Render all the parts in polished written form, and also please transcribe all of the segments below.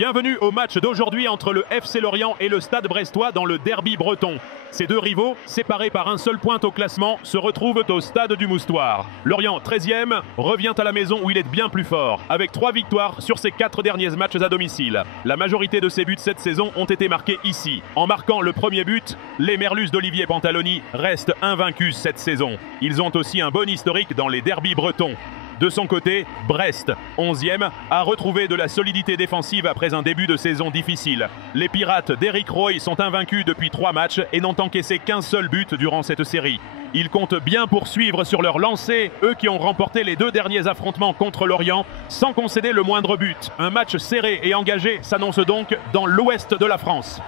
Bienvenue au match d'aujourd'hui entre le FC Lorient et le Stade Brestois dans le derby breton. Ces deux rivaux, séparés par un seul point au classement, se retrouvent au stade du Moustoir. Lorient, 13e, revient à la maison où il est bien plus fort, avec 3 victoires sur ses 4 derniers matchs à domicile. La majorité de ses buts cette saison ont été marqués ici. En marquant le premier but, les Merlus d'Olivier Pantaloni restent invaincus cette saison. Ils ont aussi un bon historique dans les derbys bretons. De son côté, Brest, 11e, a retrouvé de la solidité défensive après un début de saison difficile. Les Pirates d'Éric Roy sont invaincus depuis 3 matchs et n'ont encaissé qu'un seul but durant cette série. Ils comptent bien poursuivre sur leur lancée, eux qui ont remporté les 2 derniers affrontements contre Lorient sans concéder le moindre but. Un match serré et engagé s'annonce donc dans l'ouest de la France.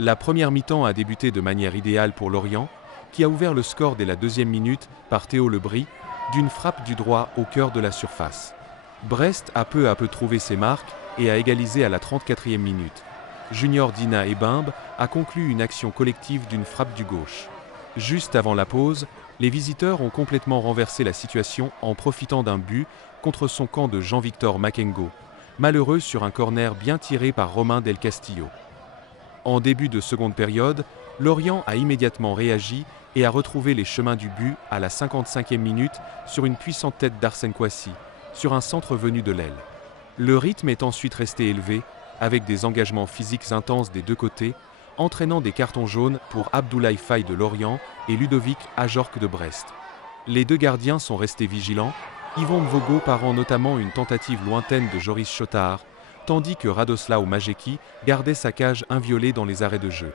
La première mi-temps a débuté de manière idéale pour Lorient, qui a ouvert le score dès la 2e minute par Théo Lebris, d'une frappe du droit au cœur de la surface. Brest a peu à peu trouvé ses marques et a égalisé à la 34e minute. Junior Dina Ebimbe a conclu une action collective d'une frappe du gauche. Juste avant la pause, les visiteurs ont complètement renversé la situation en profitant d'un but contre son camp de Jean-Victor Makengo, malheureux sur un corner bien tiré par Romain Del Castillo. En début de seconde période, Lorient a immédiatement réagi et a retrouvé les chemins du but à la 55e minute sur une puissante tête d'Arsène Kouassi, sur un centre venu de l'aile. Le rythme est ensuite resté élevé, avec des engagements physiques intenses des deux côtés, entraînant des cartons jaunes pour Abdoulaye Faye de Lorient et Ludovic Ajorque de Brest. Les deux gardiens sont restés vigilants, Yvon Mvogo parant notamment une tentative lointaine de Joris Chotard, tandis que Radoslaw Majecki gardait sa cage inviolée dans les arrêts de jeu.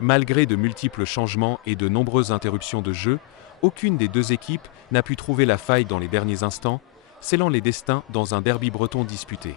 Malgré de multiples changements et de nombreuses interruptions de jeu, aucune des deux équipes n'a pu trouver la faille dans les derniers instants, scellant les destins dans un derby breton disputé.